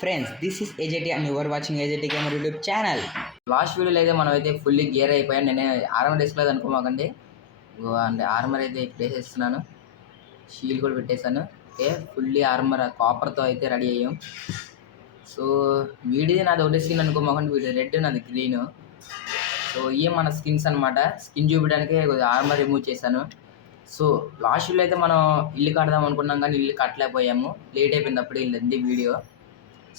Friends, this is AJT and you are watching AJT Gamer YouTube channel. Last వీడియోలో అయితే మనం అయితే fully gear అయిపోయాను. నేను ఆర్మర్ వేసుకోలేదు అనుకోమాకండి. అంటే ఆర్మర్ అయితే వేసేస్తున్నాను, షీల్డ్ కూడా పెట్టేశాను. ఓకే, ఫుల్లీ ఆర్మర్ కాపర్తో అయితే రెడీ అయ్యాం. సో వీడియో నాది ఒకటే స్కిన్ అనుకోమాకండి, వీడియో రెడ్ నాది గ్రీన్. సో ఇవే మన స్కిన్స్ అనమాట. స్కిన్ చూపించడానికి ఆర్మర్ రిమూవ్ చేశాను. సో లాస్ట్ వీడియో అయితే మనం ఇల్లు కడదాం అనుకున్నాం కానీ ఇల్లు కట్టలేకపోయాము, లేట్ అయిపోయింది అప్పుడు వెళ్ళింది వీడియో.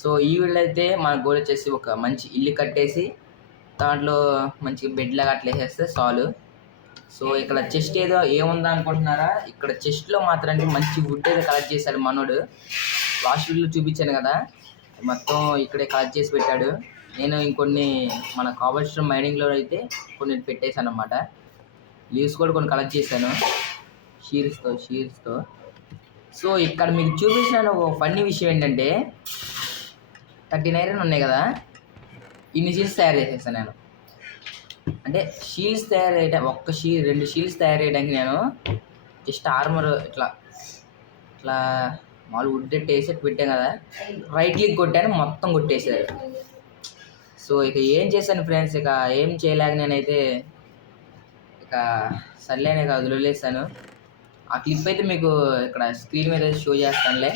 సో ఈ వీడియో అయితే మన గోల్ వచ్చేసి ఒక మంచి ఇల్లు కట్టేసి దాంట్లో మంచిగా బెడ్ లాగా అట్లా వేసేస్తే చాలు. సో ఇక్కడ చెస్ట్ ఏదో ఏముందా అనుకుంటున్నారా, ఇక్కడ చెస్ట్లో మాత్రానికి మంచి వుడ్ అయితే కలెక్ట్ చేశాడు మనోడు. లాస్ట్ వీడియోలో చూపించాను కదా, మొత్తం ఇక్కడే కలెక్ట్ చేసి పెట్టాడు. నేను ఇంకొన్ని మన కాబల్స్టోన్ మైనింగ్లో అయితే కొన్ని పెట్టేశాను అనమాట. లీవ్స్ కూడా కొన్ని కలెక్ట్ చేశాను షీర్స్తో. సో ఇక్కడ మీకు చూపించిన ఒక ఫన్నీ విషయం ఏంటంటే 13 ఐరన్ ఉన్నాయి కదా, ఇన్ని షీల్డ్స్ తయారు చేసేసాను నేను. అంటే షీల్డ్స్ తయారయ్యే రెండు షీల్డ్స్ తయారు చేయడానికి నేను జస్ట్ ఆర్మర్ ఇట్లా మామూలు వుడ్ వేసి పెట్టాను కదా, రైట్ క్లిక్ కొట్టాను, మొత్తం కొట్టేసారు. సో ఇక ఏం చేశాను ఫ్రెండ్స్, ఇక ఏం చేయలేక నేనైతే ఇక సర్లేనే ఇక వదిలేసాను. ఆ క్లిప్ అయితే మీకు ఇక్కడ స్క్రీన్ మీద షో చేస్తానులే.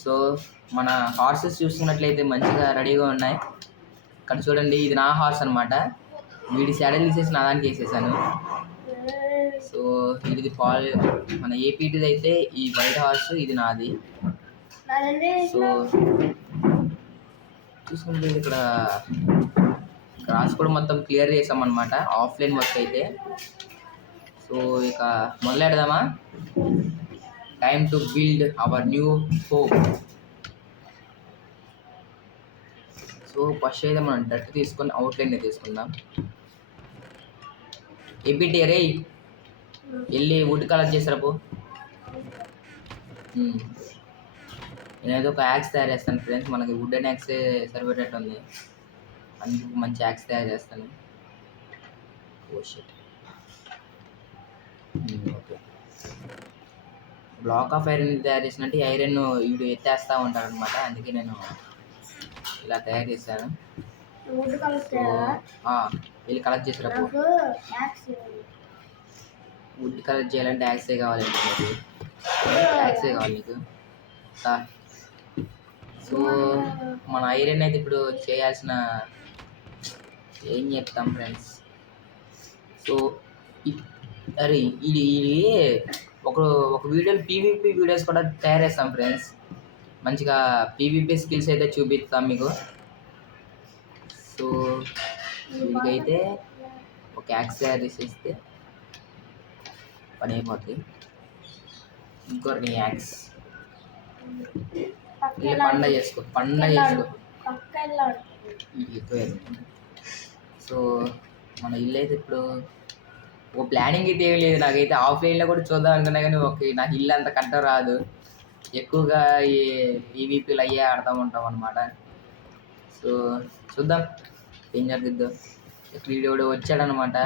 సో మన హార్సెస్ చూసుకున్నట్లయితే మంచిగా రెడీగా ఉన్నాయి. ఇక్కడ చూడండి, ఇది నా హార్స్ అనమాట. వీడి శాడల్ తీసేసి నా దానికి వేసేసాను. సో ఇది మన ఏపీటీది అయితే ఈ వైట్ హార్స్, ఇది నాది. సో చూసుకుంటే ఇక్కడ గ్రాస్ కూడా మొత్తం క్లియర్ చేసామన్నమాట, ఆఫ్లైన్ వర్క్ అయితే. సో ఇక మొదలెడదామా, time to build our new home. So first అయితే మనం డట్ తీసుకొని అవుట్లైన్ తీసుకుందాం. ఏపీటీ రే వెళ్ళి వుడ్ కలెక్ట్ చేసారపు. నేనేదో ఒక యాక్స్ తయారు చేస్తాను ఫ్రెండ్స్, మనకి వుడ్ అండ్ యాక్సే సరిపెట్టేట్టు ఉంది, అందుకు మంచి యాక్స్ తయారు చేస్తాను. ఓకే, బ్లాక్ ఆఫ్ ఐరన్ తయారు చేసినట్టు ఐరన్ వీడు ఎత్తేస్తూ ఉంటారు అనమాట, అందుకే నేను ఇలా తయారు చేశాను. వీళ్ళు కలెక్ట్ చేసారు. వుడ్ కలెక్ట్ చేయాలంటే యాక్సే కావాలండి, యాక్సే కావాలి నీకు. సో మన ఐరన్ అయితే ఇప్పుడు చేయాల్సిన ఏం చెప్తాం ఫ్రెండ్స్. సో అరే ఇది ఒక వీడియోలో పీవీపీ వీడియోస్ కూడా తయారు చేస్తాం ఫ్రెండ్స్, మంచిగా పీవీపీ స్కిల్స్ అయితే చూపిస్తాం మీకు. సో వీడికైతే ఒక యాక్స్ తయారు చేసేస్తే పని అయిపోద్ది. ఇంకోటి యాక్స్ పండ చేసుకో సో మన ఇల్లు అయితే ఇప్పుడు ఒక ప్లానింగ్ అయితే ఏమి లేదు, నాకైతే ఆఫ్లైన్లో కూడా చూద్దాం అనుకున్నా కానీ నాకు ఇల్లు అంత కట్ట రాదు, ఎక్కువగా ఈ పీవీపీలు అయ్యే ఆడుతూ ఉంటాం అనమాట. సో చూద్దాం ఏం జరిగిద్దో. వీడియో వచ్చాడనమాట.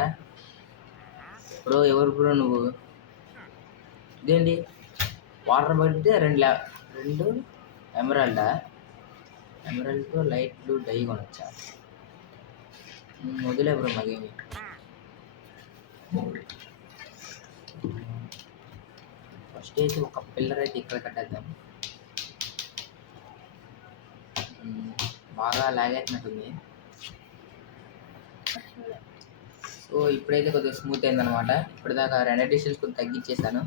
బ్రో ఎవరు బ్రో నువ్వు, ఇదేంటి వాటర్ పడితే రెండు ఎమరాల్డ్తో లైట్ బ్లూ డై కొనొచ్చా, వదిలే బ్రో మాకేమి. ఫస్ట్ అయితే ఒక పిల్లర్ అయితే ఇక్కడ కట్టేద్దాం, బాగా లాగేసినట్టుంది. సో ఇప్పుడైతే కొద్దిగా స్మూత్ అయిందనమాట, ఇప్పటిదాకా రెండు డిస్టెన్స్ కొద్దిగా తగ్గించేసాను.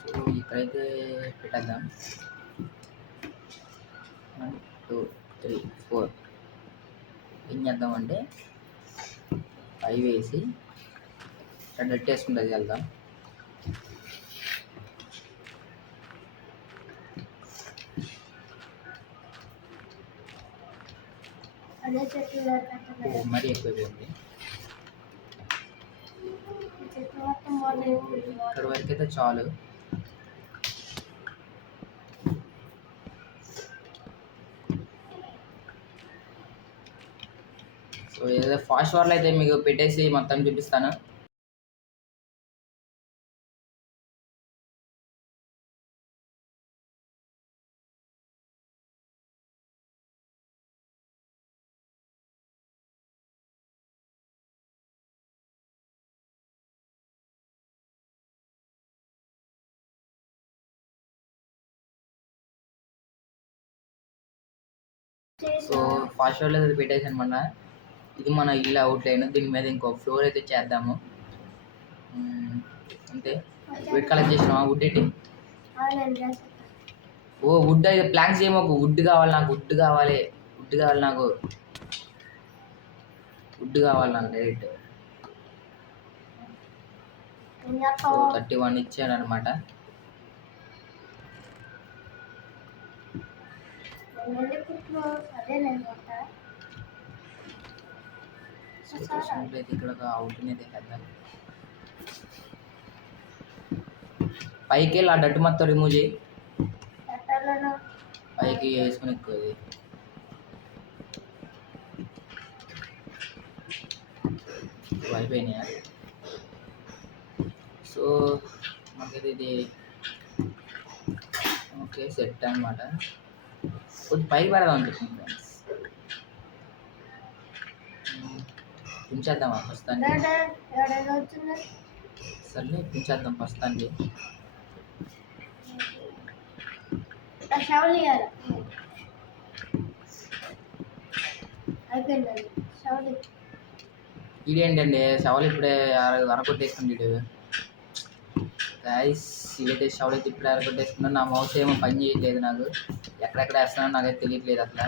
సో ఇక్కడైతే పెట్టేద్దాం 1 2 3 4. ఏం చేద్దామంటే 5 వేసి డట్ వేసుకుంటుంది వెళ్దాం. మరీ ఎక్కువైపోయింది, ఇక్కడ వరకు అయితే చాలు. సో ఏదో ఫాస్ట్ వార్లో అయితే మీకు పెట్టేసి మొత్తం చూపిస్తాను. సో ఫాస్ట్ ఫ్లోర్లో అది పెట్టేసాను మన. ఇది మన ఇల్లు అవుట్లైన్. దీని మీద ఇంకో ఫ్లోర్ అయితే చేద్దాము. అంతే. వుడ్ కలెక్ట్ చేసినావా? వుడ్ ఏంటి? ఓ వుడ్ అయితే ప్లాంక్స్ చేయమాకు. వుడ్ కావాలి నాకు. వుడ్ కావాలి నాకు. వుడ్ కావాలి నాకు డైరెక్ట్. 31 ఇచ్చాడు అనమాట. ఇక్కడ ఒక అవుట్ని తెద్దాం. పైకి వెళ్ళి ఆ డట్టు మొత్తం రిమూవ్ చేయి. పైకి వేసుకుని ఎక్కువ అయిపోయినాయా? సో మనకి ఇది ఓకే సెట్ అనమాట. కొద్ది పైకి పెడదాం అని చెప్పింది ఫ్రెండ్స్. పించేద్దామా ప్రస్తుతానికి? సర్లే పించేద్దాం ప్రస్తుతానికి. ఇదేంటండి షవల్ ఇప్పుడే అరకొట్టేసుకుంది గైస్. ఇదైతే షవల్ అయితే ఇప్పుడే అరకొట్టేసుకున్నాను. నా మౌస్ ఏమో పని చేయట్లేదు నాకు. ఎక్కడెక్కడ వేస్తున్నానో నాకైతే తెలియట్లేదు అట్లా.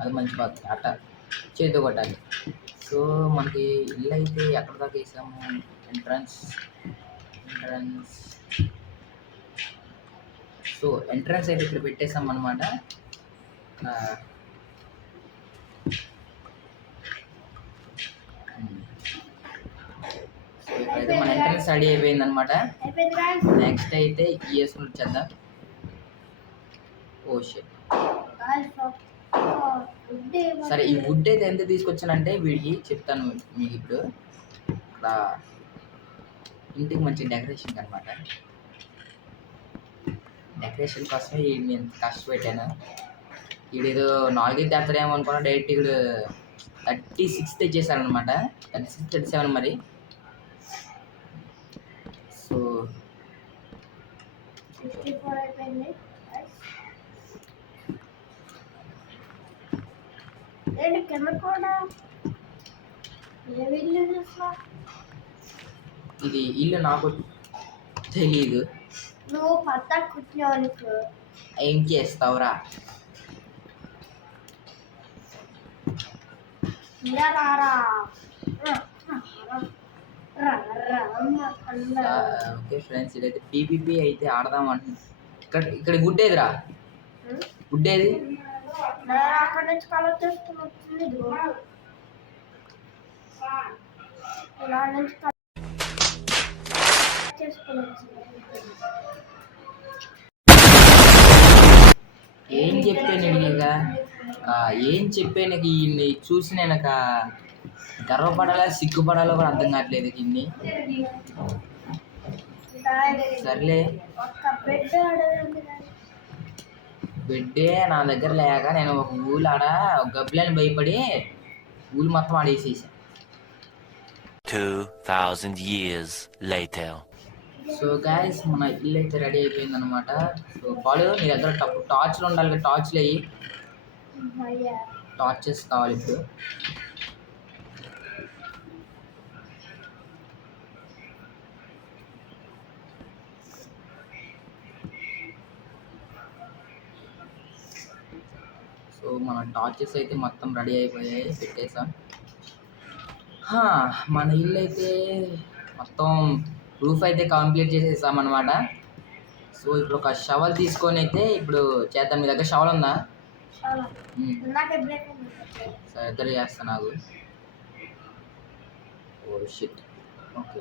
అది మంచి బాధ అట్ట చేతితో కొట్టాలి. సో మనకి ఇల్లు అయితే ఎక్కడ దాకా వేసాము? ఎంట్రన్స్. సో ఎంట్రన్స్ అయితే ఇక్కడ పెట్టేసాం అనమాట. సో ఇక్కడైతే మన ఎంట్రన్స్ రెడీ అయిపోయింది అనమాట. నెక్స్ట్ అయితే వేసుకుని వచ్చేద్దాం. Oh shit. సరే ఈ వుడ్ అయితే ఎంత తీసుకొచ్చానంటే వీడికి చెప్తాను మీకు ఇప్పుడు. ఇక్కడ ఇంటికి మంచి డెకరేషన్ అనమాట. డెకరేషన్ కోసమే నేను కష్టపెట్టాను. వీడేదో 4 తెస్తాడేమో అనుకున్నా. డైరెక్ట్ ఇప్పుడు 36 తెచ్చేసారనమాట. 36 37 మరి. సో 64 అయిపోయింది. ఇది ఇల్లు నాకు తెలీదు. నువ్వు పత్తా కూర్చోనికి ఏం చేస్తావురా? ఓకే ఫ్రెండ్స్, ఇదైతే పీపీపీ అయితే ఆడదాం అంటున్నా. ఇక్కడ గుడ్డేదిరా? గుడ్డేది? అక్కడి నుంచి కలర్ చేసుకుని వచ్చింది. ఇలా నుంచి చేసుకుని వచ్చింది. ఏం చెప్పాను ఇక ఏం చెప్పాను ఇన్ని చూసి నేను గర్వపడాలా సిగ్గుపడాలో కూడా అర్థం కావట్లేదు ఇన్ని. సర్లే బెడ్డే నా దగ్గర లేక నేను ఒక ఊళ్ళు ఆడ గబ్బులని భయపడి ఊళ్ళు మొత్తం ఆడేసేసా. 2000 years later. సో గైస్ మన ఇల్లు అయితే రెడీ అయిపోయింది అనమాట. సో పాలు నీ దగ్గర టార్చ్లు ఉండాలి. టార్చ్లు అయ్యి టార్చెస్ కావాలి ఇప్పుడు. సో మన టార్చెస్ అయితే మొత్తం రెడీ అయిపోయాయి, పెట్టేసాం. మన ఇల్లు అయితే మొత్తం రూఫ్ అయితే కంప్లీట్ చేసేసాం అనమాట. సో ఇప్పుడు ఒక షవల్ తీసుకొని అయితే ఇప్పుడు చేద్దాం. మీ దగ్గర షవల్ ఉందా? సరే ఇద్దరు చేస్తా నాకు. Oh shit. ఓకే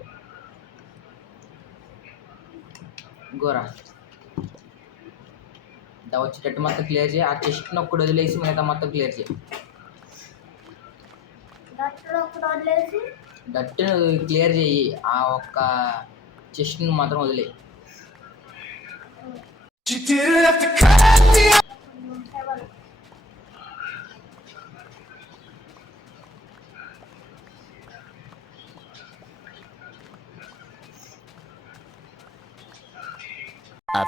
గోరా వచ్చేటట్టు మొత్తం క్లియర్ చేయి. ఆ చెస్ట్ని ఒక్కటి వదిలేసి మిగతా మొత్తం క్లియర్ చేయి. డట్టును క్లియర్ చేయి. ఆ ఒక్క చెస్ట్ని మాత్రం వదిలేయి. A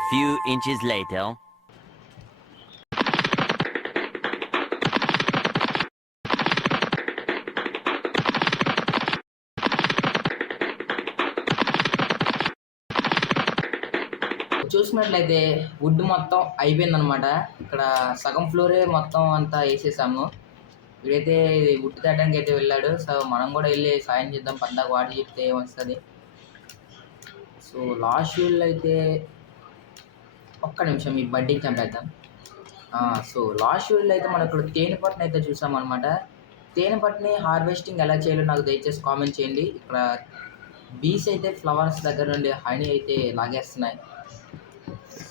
few inches later. చూసినట్లయితే వుడ్ మొత్తం అయిపోయిందనమాట. ఇక్కడ సగం ఫ్లోరే మొత్తం అంతా వేసేసాము. ఇప్పుడైతే ఇది వుడ్ తేయడానికి అయితే వెళ్ళాడు. సో మనం కూడా వెళ్ళి సాయం చేద్దాం, పద్దాకు వాడి చెప్తే ఏమొస్తుంది. సో లాస్ట్ వీళ్ళు అయితే ఒక్క నిమిషం ఈ బడ్డీకి చంపేద్దాం. సో లాస్ట్ వీళ్ళు అయితే మనం ఇక్కడ తేనె పట్టుని అయితే చూసామన్నమాట. తేనె పట్టుని హార్వెస్టింగ్ ఎలా చేయాలో నాకు దయచేసి కామెంట్ చేయండి. ఇక్కడ బీస్ అయితే ఫ్లవర్స్ దగ్గర నుండి హనీ అయితే లాగేస్తున్నాయి.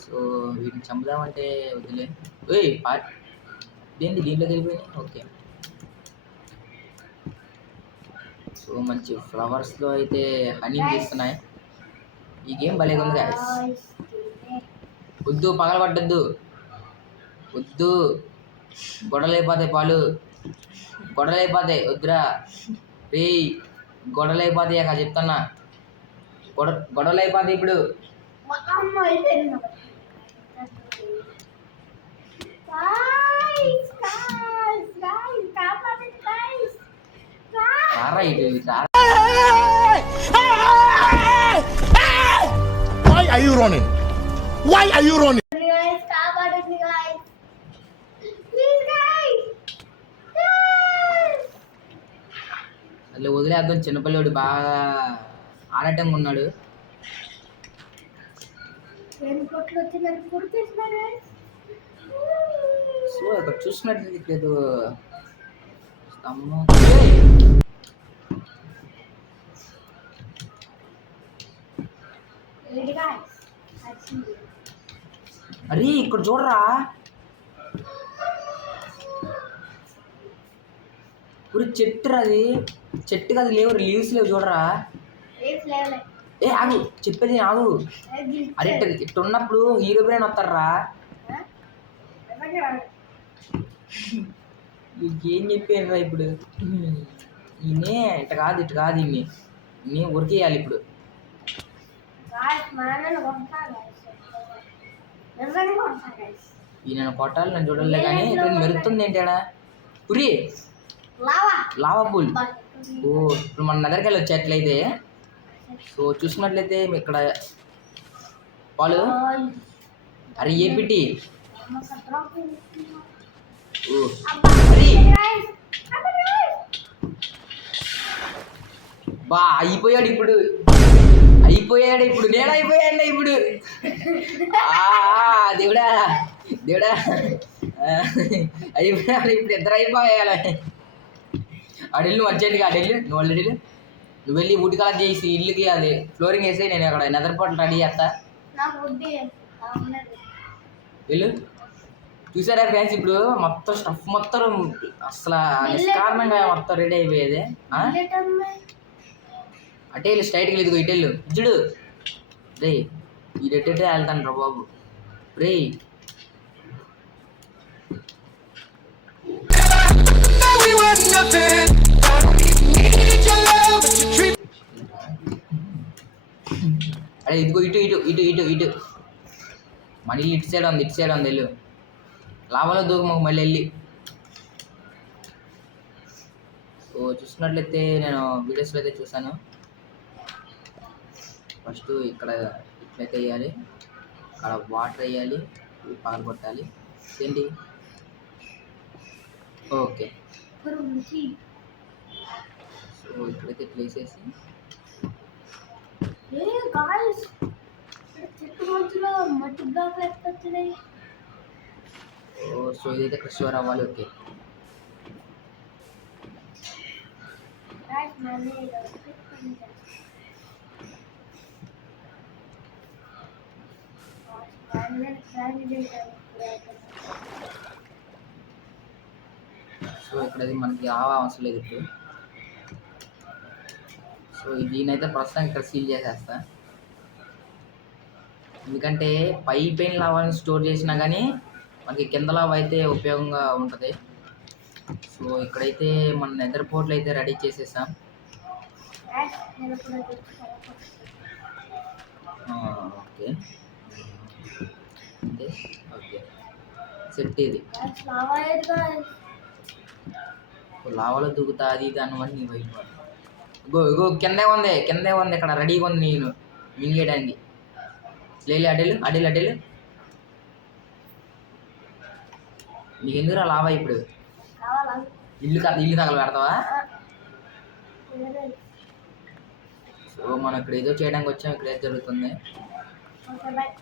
సో వీటిని చంపుదామంటే వదిలే. దేంటి దీంట్లోకి వెళ్ళిపోయింది. ఓకే, సో మంచి ఫ్లవర్స్లో అయితే హనీ తీస్తున్నాయి. ఈ గేమ్ భలేగా ఉంది గాయస్. వద్దు, పగలబడ్డద్దు, వద్దు, గొడవలైపోతాయి, పాలు గొడవలైపోతాయి, వద్దురా రే, గొడవలైపోతాయి అక్క చెప్తున్నా, గొడవలైపోతాయి ఇప్పుడు. రారా ఇటు రారా. Why are you running? Why are you running? Guys, కాపాడండి guys. Please guys. అట్లా వదిలేద్దాం, చిన్నపిల్లడు బాగా ఆరాటంగా ఉన్నాడు. కొట్లు వచ్చి నన్ను కుడిపేస్తున్నారు guys. సో ఇక్కడ చూసినట్టు లేదు స్తంభం. Ready guys. Actually. అరే ఇక్కడ చూడరా, ఇప్పుడు చెట్టు అది, చెట్టు కాదు, లేవు లీవ్స్ లేవు చూడరా. ఏ ఆగు, చెప్పేది ఆగు. అరే ఇట్ట ఉన్నప్పుడు హీరో బ్రెయిన్ వస్తారా. ఏం చెప్పారా ఇప్పుడు. ఈయనే ఇట్ట కాదు ఇన్ని ఉరికేయాలి ఇప్పుడు. ఈయన కొట్టాలి, నన్ను చూడలే కానీ ఇక్కడ మెరుతుంది ఏంటి ఆడ. పురి లావా పూల్. ఓ ఇప్పుడు మన దగ్గరికి వెళ్ళి వచ్చేట్లయితే, సో చూసినట్లయితే ఇక్కడ పాలు. అరే ఏపిటి బా అయిపోయాడు ఇప్పుడు, నేను అయిపోయాడు ఇప్పుడు. దేవుడా అయిపోయాడు ఇప్పుడు, ఇద్దరు అయిపోయాలి. అడెళ్ళు అర్జెంట్గా, అడెళ్ళు నువ్వు ఆల్రెడీ నువ్వు వెళ్ళి వుడ్ కలెక్ట్ చేసి ఇల్లుకి అది ఫ్లోరింగ్ వేసి నేను అక్కడ నెదర్ పాటలు రెడీ చేస్తా. వెళ్ళు. చూసారా ఫ్రెండ్స్, ఇప్పుడు మొత్తం స్టఫ్ మొత్తం అసలు నిష్కారణంగా మొత్తం రెడీ అయిపోయేది. అటే వెళ్ళు, స్ట్రైట్కి ఇదిగో ఇటెళ్ళు ఇచ్చుడు రే. ఈడెట్టే వెళ్తాను రా బాబు రే. అదే ఇదిగో ఇటు మన ఇల్లు ఇటు సైడ్ ఉంది వెళ్ళు. లాభంలో దూకు మాకు మళ్ళీ వెళ్ళి. సో చూసినట్లయితే నేను వీడియోస్లో అయితే చూసాను. ఫస్ట్ ఇక్కడ ఇట్లయితే వేయాలి, అక్కడ వాటర్ వేయాలి, పగల కొట్టాలి ఏంటి. ఓకే, సో ఇక్కడైతే ఇట్లా వేసేసి మట్టి బ్లాక్ వచ్చినాయి. సో ఇదైతే ఇక్కడ షూర్ అవ్వాలి. ఓకే, సో ఇక్కడ మనకి అవసరం లేదు ఇప్పుడు. సో దీనైతే ప్రస్తుతం ఇక్కడ సీల్ చేసేస్తా. ఎందుకంటే పైన లావాని స్టోర్ చేసినా కానీ మనకి కింద లావా అయితే ఉపయోగంగా ఉంటుంది. సో ఇక్కడైతే మన నెదర్ పోర్ట్లు అయితే రెడీ చేసేసాం. నేను ఇప్పుడు ఓకే అంటే ఓకే సెట్. ఇది లావా ఏదిగా లావాలో దూకుతా అది ఇది అన్నమాట నీ వైపు ఇగో ఇగో కిందే ఉంది ఇక్కడ రెడీగా ఉంది నేను మింగేయడానికి. లేలే అడేలు నీకు ఎందుకు లావా ఇప్పుడు కావాలా? ఇల్లు తగల పెడతావా? సో మనం ఇక్కడ ఏదో చేయడానికి వచ్చాం. ఇక్కడ ఏదో జరుగుతుంది. Okay bye.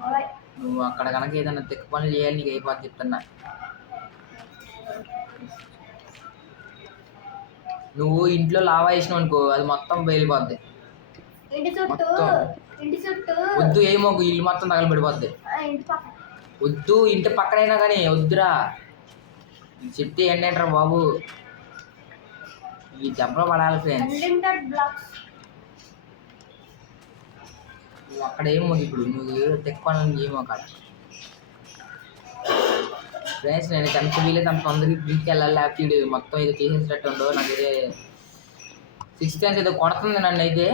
బాయ్. నువ్వు అక్కడ కనుక ఏదైనా తిక్క పనులు చేయాలి నీకు అయిపోద్ది చెప్తున్నా. నువ్వు ఇంట్లో లావా వేసినావు అనుకో అది మొత్తం బయలుపోద్ది. ఇంటి చుట్టూ వద్దు ఏమో ఇల్లు మొత్తం తగలబడిపోద్ది. ఇంటి పక్కన వద్దు ఇంటి పక్కనైనా కానీ వద్దురా చెప్తే ఏంటంటారా బాబు. ఈ దెబ్బలో పడాలి ఫ్రెండ్స్. బ్లాక్స్ నువ్వు అక్కడ ఏమో ఇప్పుడు నువ్వు తిక్క పనులు ఏమో అక్కడ ఫ్రెండ్స్. నేను ఎంత వీలైతే అంత తొందరగా ఇంటికి వెళ్ళాలి. లేకపోతే మొత్తం ఇది తీసేసేటట్టు ఉండవు. నాకు ఇదే 6th సెన్స్ ఏదో కొడుతుంది నన్ను అయితే.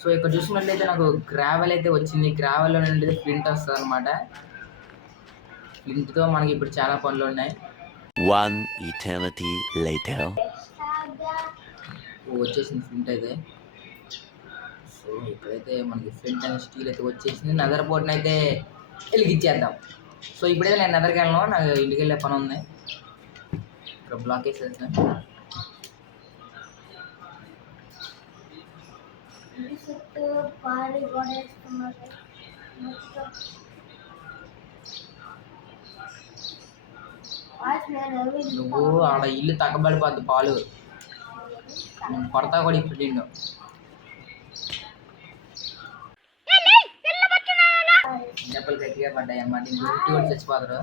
సో ఇక్కడ చూసినట్లయితే నాకు గ్రావెల్ అయితే వచ్చింది. గ్రావెల్లో నుండి ఫ్లింట్ వస్తుంది అనమాట. ఫ్లింట్తో మనకి ఇప్పుడు చాలా పనులు ఉన్నాయి. One eternity later. వచ్చేసింది ఫ్లింట్ అయితే. సో ఇక్కడైతే మనకి ఫ్లింట్ అండ్ స్టీల్ అయితే వచ్చేసింది. నెదర్ బోర్డ్ని అయితే వెలిగించేద్దాం. సో ఇప్పుడైతే నేను నెదర్కి వెళ్ళను, నాకు ఇంటికి వెళ్ళే పని ఉంది. ఇక్కడ బ్లాక్ వేసేసిన చుట్టూ పారి గోడేస్తున్నారు. నువ్వు ఆడ ఇల్లు తగ్గబడిపోద్ది పాలు కొడతా కూడా ఇప్పుడు నిన్ను. దెబ్బలు గట్టిగా పడ్డాయి అన్నమాట. ఇంటి కూడా చచ్చిపోతారు.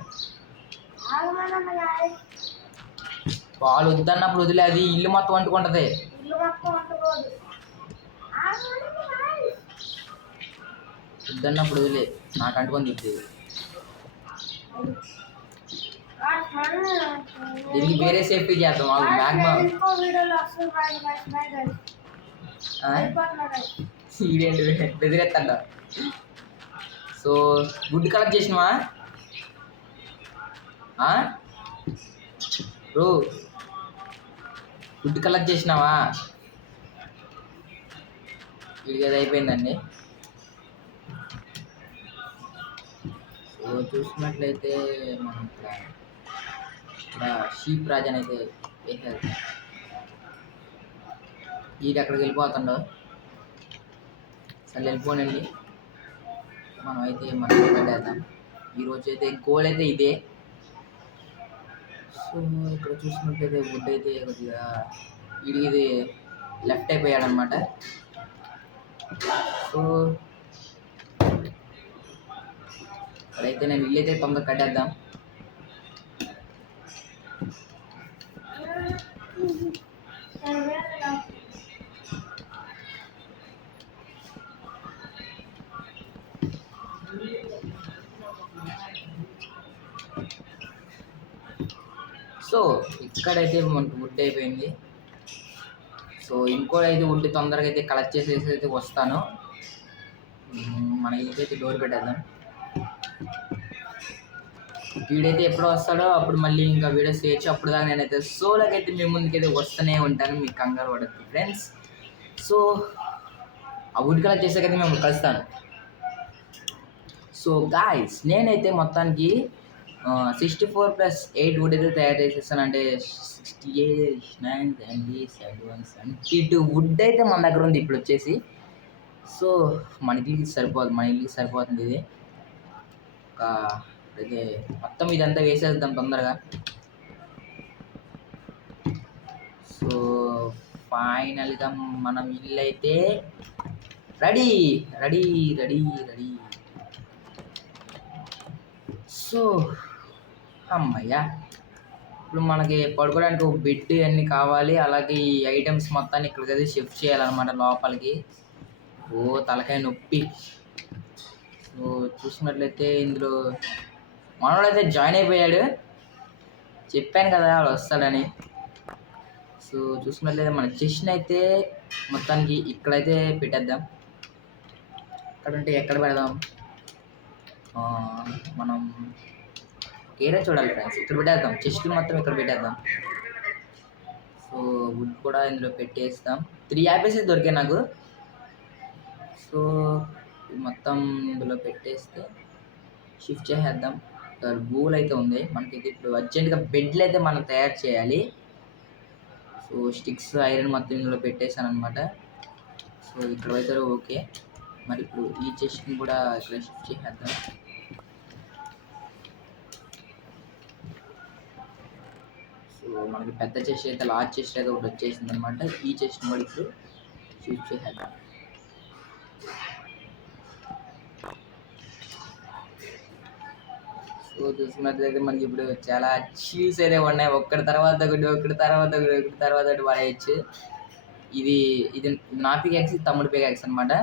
పాలు వద్దన్నప్పుడు వదిలే, అది ఇల్లు మొత్తం అంటుకుంటది. వద్దన్నప్పుడు వదిలే, నాకు అంటుకొని చెప్తుంది. దీనికి వేరే సేఫ్టీ చేద్దాం. మ్యాక్సిమం ఈడేంటి బెదిరెత్తండ. సో గుడ్ కలెక్ట్ చేసినవా బ్రో? గుడ్ కలెక్ట్ చేసినావా? ఇది అది అయిపోయిందండి. సో చూసినట్లయితే మనం ఇక్కడ షీప్ రాజన్ అయితే వేసేది. ఈడు అక్కడికి వెళ్ళిపోతుండో. సరే వెళ్ళిపోనండి. మనం అయితే మనం పెట్టేద్దాం. ఈరోజు అయితే గోల్ అయితే ఇదే. సో ఇక్కడ చూసినట్లయితే వుడ్ అయితే కొద్దిగా వీడికి ఇది లెఫ్ట్ అయిపోయాడు అనమాట. సో ఇక్కడైతే నేను ఇల్లు అయితే తొందరగా కట్టేద్దాం. సో ఇక్కడైతే మనకు వుడ్ అయిపోయింది. సో ఇంకోటి వుడ్ తొందరగా అయితే కలెక్ట్ చేసేసి అయితే వస్తాను. మన ఇంకైతే డోర్ పెట్టేద్దాం. వీడైతే ఎప్పుడు వస్తాడో అప్పుడు మళ్ళీ ఇంకా వీడియోస్ చేయొచ్చు. అప్పుడు దాకా నేనైతే సోలోకైతే మీ ముందుకైతే వస్తూనే ఉంటాను. మీకు కంగారు పడద్దు ఫ్రెండ్స్. సో ఆ వుడ్ కలెక్ట్ చేసాకైతే మేము కలుస్తాను. సో గాయ్స్ నేనైతే మొత్తానికి 64+8 వుడ్ అయితే తయారు చేసేస్తాను. అంటే 68, 9, 70, 71, 72 వుడ్ అయితే మన దగ్గర ఉంది ఇప్పుడు వచ్చేసి. సో మన ఇల్లుకి సరిపోతుంది ఇది. అయితే మొత్తం ఇదంతా వేసేద్దాం తొందరగా. సో ఫైనల్గా మనం ఇల్లు అయితే రెడీ. సో అమ్మయ్యా, ఇప్పుడు మనకి పడుకోవడానికి ఒక బెడ్ అన్నీ కావాలి. అలాగే ఈ ఐటమ్స్ మొత్తాన్ని ఇక్కడికైతే షిఫ్ట్ చేయాలన్నమాట లోపలికి. తలకాయ నొప్పి. సో చూసినట్లయితే ఇందులో మనోడైతే జాయిన్ అయిపోయాడు. చెప్పాను కదా వాడు వస్తాడని. సో చూసుకున్నట్లయితే మన చెస్ట్ని అయితే మొత్తానికి ఇక్కడైతే పెట్టేద్దాం. ఎక్కడంటే ఎక్కడ పెడదాం, మనం ఏరే చూడాలి ఫ్రెండ్స్. ఇక్కడ పెట్టేద్దాం, చెస్ట్ మొత్తం ఇక్కడ పెట్టేద్దాం. సో వుడ్ కూడా ఇందులో పెట్టేస్తాం. 3 యాపిల్స్ దొరికాయి నాకు. సో మొత్తం ఇందులో పెట్టేస్తే షిఫ్ట్ చేసేద్దాం. గూల్ అయితే ఉంది మనకైతే. ఇప్పుడు అర్జెంటుగా బెడ్లు అయితే మనం తయారు చేయాలి. సో స్టిక్స్ ఐరన్ మొత్తం ఇందులో పెట్టేశాను అనమాట. సో ఇక్కడ అయితే ఓకే. మరి ఇప్పుడు ఈ చెస్ట్ని కూడా ఇక్కడ షిఫ్ట్ చేసేద్దాం. సో మనకి పెద్ద చెస్ట్ అయితే లార్జ్ చెస్ట్ అయితే ఒకటి వచ్చేసింది అనమాట. ఈ చెస్ట్ని కూడా ఇప్పుడు షిఫ్ట్ చేసేద్దాం. సో చూసుకున్నట్లయితే మనకి ఇప్పుడు చాలా షీల్డ్స్ అయితే ఉన్నాయి. ఒకటి తర్వాత ఒకటి వాడేయచ్చు. ఇది నా పికాక్స్, తమ్ముడు పికాక్స్ అనమాట.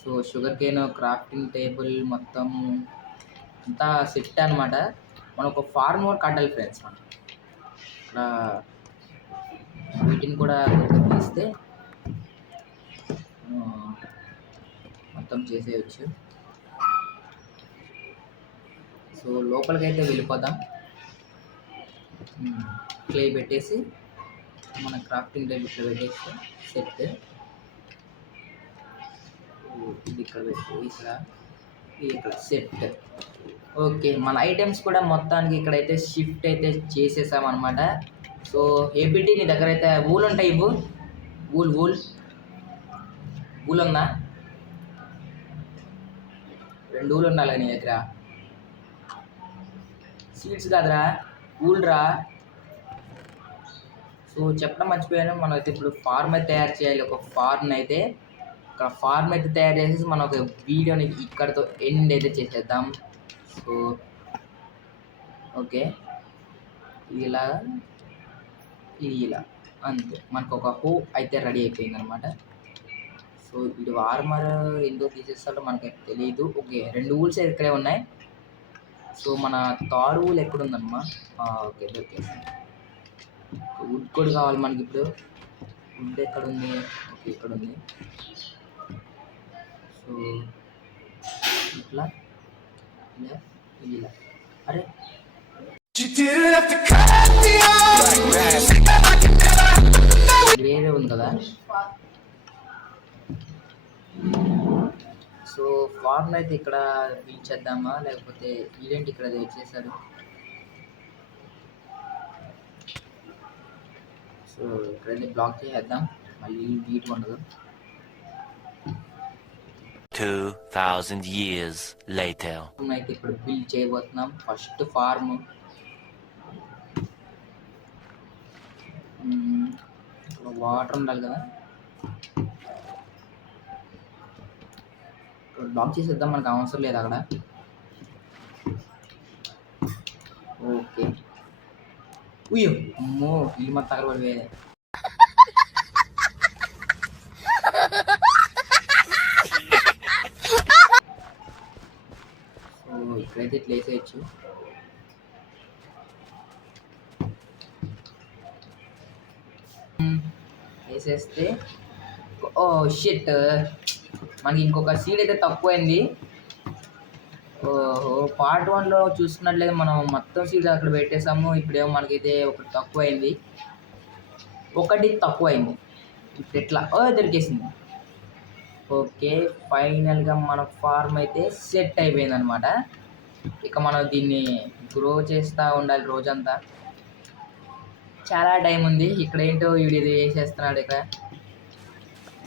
So sugar cane, crafting table మొత్తం అంతా సెట్ అనమాట. మనం ఒక ఫార్మ్ కూడా కట్టాలి ఫ్రెండ్స్. మనం ఇక్కడ వీటిని కూడా తీస్తే మొత్తం చేసేయచ్చు. సో లోపలికైతే వెళ్ళిపోదాం. క్లే పెట్టేసి మన క్రాఫ్టింగ్ టేబుల్ ఇక్కడ పెట్టేస్తే సెట్. ఇది ఇక్కడ పెట్టేసా, ఇది ఇక్కడ సెట్. ఓకే, మన ఐటమ్స్ కూడా మొత్తానికి ఇక్కడైతే షిఫ్ట్ అయితే చేసేసాం అనమాట. సో ఏబిటి నీ దగ్గర అయితే ఊలు ఉంటాయి. ఇవ్వు ఊలు ఉందా? 2 ఊలు ఉండాలి నీ దగ్గర. సీడ్స్ కాదురా, ఊల్రా. సో చెప్పడం మర్చిపోయాను, మనం అయితే ఇప్పుడు ఫార్మ్ అయితే తయారు చేయాలి. ఒక ఫార్మ్ అయితే ఇక్కడ ఫార్మ్ అయితే తయారు చేసేసి మనం ఒక వీడియోని ఇక్కడతో ఎండ్ అయితే చేసేద్దాం. సో ఓకే, ఇలా అంతే మనకు ఒక హో అయితే రెడీ అయిపోయింది అనమాట. సో ఇది ఆర్మర్ ఎందుకు తీసేస్తాడో మనకి తెలియదు. ఓకే, 2 ఊల్స్ ఇక్కడే ఉన్నాయి. సో మన థర్డ్ ఊల్ ఎక్కడుందమ్మా? ఓకే, దొరికేసింది. వుడ్ కూడా కావాలి మనకి ఇప్పుడు. వుడ్ ఎక్కడుంది? ఓకే, ఇక్కడ ఉంది. సో ఇట్లా ఇలా అరే వేరే ఉంది కదా. సో ఫార్మ్ అయితే ఇక్కడ పిలిచేద్దామా, లేకపోతే ఇదేంటి ఇక్కడ వచ్చేసారు. సో ఇక్కడైతే బ్లాక్ చేసేద్దాం, మళ్ళీ నీట్గా ఉండదు. 2000 years later. అయితే ఇప్పుడు బిల్డ్ చేయబోతున్నాం ఫస్ట్ ఫార్మ్. వాటర్ ఉండాలి కదా. బ్లాక్ చేసేద్దాం, మనకు అవసరం లేదు అక్కడ. ఓకే, ఉయ్యో అమ్మో, ఇల్లు మొత్తం తగలబడిపోయేది. సో ఇక్కడైతే ఇట్లా వేసేయచ్చు. వేసేస్తే ఓ షిట్, మనకి ఇంకొక సీడ్ అయితే తక్కువైంది. ఓహో, పార్ట్ 1లో చూసుకున్నట్లయితే మనం మొత్తం సీడ్ అక్కడ పెట్టేసాము. ఇప్పుడేమో మనకైతే ఒకటి తక్కువైంది. ఇప్పుడు ఎట్లా దొరికేసింది. ఓకే, ఫైనల్గా మన ఫార్మ్ అయితే సెట్ అయిపోయింది అనమాట. ఇక మనం దీన్ని గ్రో చేస్తూ ఉండాలి రోజంతా. చాలా టైం ఉంది. ఇక్కడ ఏంటో వీడు ఇది వేసేస్తున్నాడు. ఇక్కడ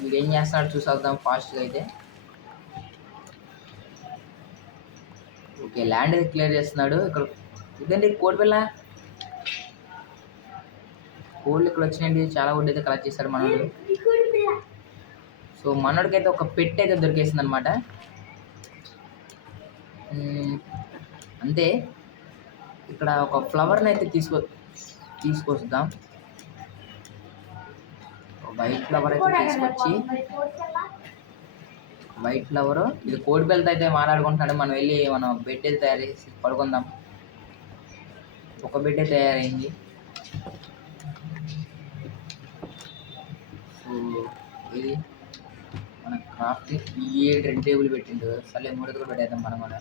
వీడు ఏం చేస్తున్నాడు చూసేద్దాం ఫాస్ట్గా అయితే. ఓకే, ల్యాండ్ అయితే క్లియర్ చేస్తున్నాడు. ఇక్కడ ఇదండి కోడి పిల్ల. కోళ్ళు ఇక్కడ వచ్చినాయండి. చాలా వుడ్ అయితే కలెక్ట్ చేశాడు మనోడు. సో మనోడికైతే ఒక పెట్ అయితే దొరికేసింది అనమాట. అంతే, ఇక్కడ ఒక ఫ్లవర్ని అయితే తీసుకొద్దాం. వైట్ ఫ్లవర్ అయితే తీసుకొచ్చి వైట్ ఫ్లవర్ ఇది కోడి పిల్లతో అయితే మాట్లాడుకుంటున్నాడు. మనం వెళ్ళి మనం బెడ్ అయితే తయారు చేసి పడుకుందాం. ఒక బెడ్ తయారైంది. సో ఇది మన క్రాఫ్టింగ్ ఈ 2 టేబుల్ పెట్టిండు. సరే 3 కూడా పెట్టేద్దాం మనం కూడా.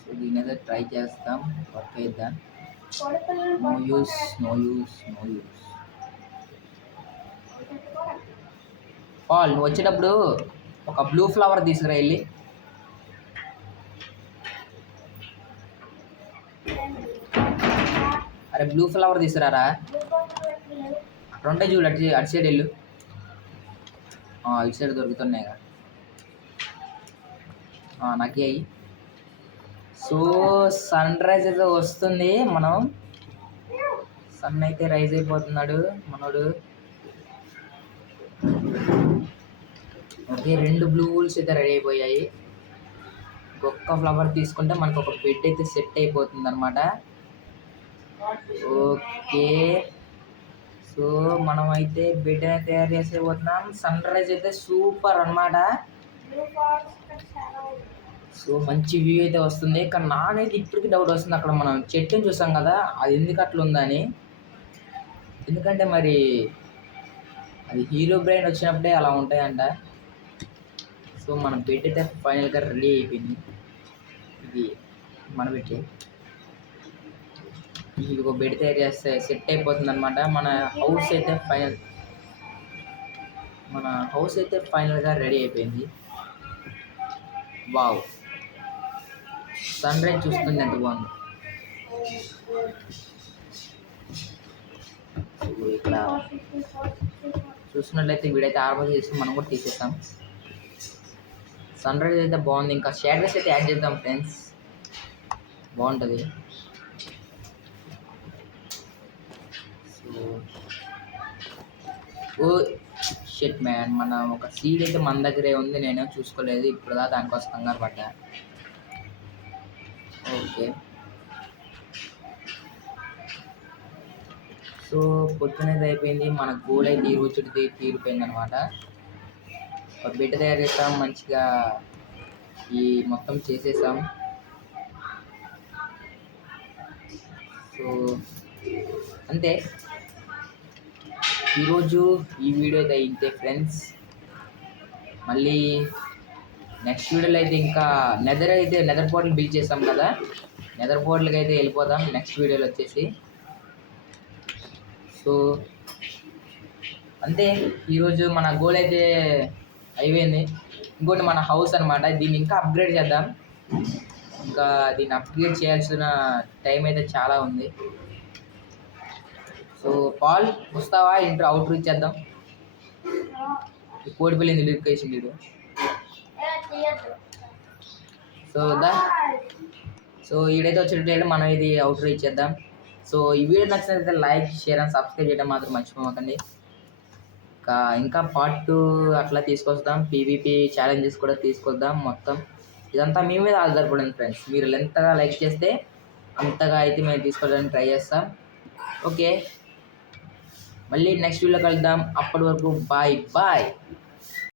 సో దీని అయితే ట్రై చేస్తాం. వర్క్ అయిద్దాం. No use. పాల్ నువ్వు వచ్చేటప్పుడు ఒక బ్లూ ఫ్లవర్ తీసుకురా వెళ్ళి. అరే బ్లూ ఫ్లవర్ తీసుకురారా. 2 చూడు అటు సైడ్ వెళ్ళు. ఇటు సైడ్ దొరుకుతున్నాయి కదా నాకు అయ్యి. సో సన్ రైజ్ అయితే వస్తుంది. మనం సన్ అయితే రైజ్ అయిపోతున్నాడు మనోడు. ఓకే 2 బ్లూ వూల్స్ అయితే రెడీ అయిపోయాయి. ఒక్క ఫ్లవర్ తీసుకుంటే మనకు ఒక బెడ్ అయితే సెట్ అయిపోతుంది అనమాట. ఓకే సో మనం అయితే బెడ్ అయితే తయారు చేసేపోతున్నాం. సన్ రైజ్ అయితే సూపర్ అనమాట. సో మంచి వ్యూ అయితే వస్తుంది. కానీ నాకైతే ఇప్పటికీ డౌట్ వస్తుంది, అక్కడ మనం చెట్టుని చూసాం కదా అది ఎందుకు అట్లా ఉందని. ఎందుకంటే మరి అది హీరో బ్రెయిన్ వచ్చినప్పుడే అలా ఉంటాయంట. సో మన బెడ్ అయితే ఫైనల్గా రెడీ అయిపోయింది. ఇది మన బెడ్. ఇది ఒక బెడ్ తయారు చేస్తే సెట్ అయిపోతుంది అనమాట. మన హౌస్ అయితే ఫైనల్గా రెడీ అయిపోయింది. వావ్ సన్ రైజ్ చూస్తుంది ఎంత బాగుంది. ఇక్కడ చూసినట్లయితే వీడైతే ఆర్డర్ చేసి మనం కూడా తీసేస్తాం. సన్ రైజ్ అయితే బాగుంది. ఇంకా షాడోస్ అయితే యాడ్ చేద్దాం ఫ్రెండ్స్, బాగుంటుంది. ఓ షిట్ మ్యాన్, మన ఒక సీడ్ అయితే మన దగ్గరే ఉంది, నేను చూసుకోలేదు ఇప్పుడు దానికోసం కంగారు పడ్డా. ఓకే సో పొద్దునేది అయిపోయింది. మన గోల్ అయితే ఈ రోజు తీరిపోయింది అనమాట. ఒక బెడ్ తయారు చేస్తాం, మంచిగా ఈ మొత్తం చేసేసాం. సో అంతే ఈరోజు ఈ వీడియో అయితే ఇంతే ఫ్రెండ్స్. మళ్ళీ నెక్స్ట్ వీడియోలో అయితే ఇంకా నెదర్ పోర్టల్ బిల్డ్ చేస్తాం కదా, నెదర్ పోర్టల్కి అయితే వెళ్ళిపోదాం నెక్స్ట్ వీడియోలో వచ్చేసి. సో అంతే ఈరోజు మన గోల్ అయితే అయిపోయింది. ఇంకోటి మన హౌస్ అనమాట, దీన్ని ఇంకా అప్గ్రేడ్ చేద్దాం. ఇంకా దీన్ని అప్గ్రేడ్ చేయాల్సిన టైం అయితే చాలా ఉంది. సో పాల్ వస్తావా, ఇంటర్ అవుట్ రీచ్ చేద్దాం. కోడి పిల్లింది లిరికేషన్ వీడియో. సో ఈడైతే వచ్చేటట్టు మనం ఇది అవుట్ రీచ్ చేద్దాం. సో ఈ వీడియో నచ్చినట్లయితే లైక్, షేర్ అండ్ సబ్స్క్రైబ్ చేయడం మాత్రం మర్చిపోకండి. ఇంకా పార్ట్ 2 అట్లా తీసుకొస్తాం. పీవీపీ ఛాలెంజెస్ కూడా తీసుకొద్దాం. మొత్తం ఇదంతా మీ మీద ఆధారపడింది ఫ్రెండ్స్. మీరు ఎంతగా లైక్ చేస్తే అంతగా అయితే మేము తీసుకోవడానికి ట్రై చేస్తాం. ఓకే మళ్ళీ నెక్స్ట్ వీడియోలో కలుద్దాం. అప్పటి వరకు బాయ్ బాయ్.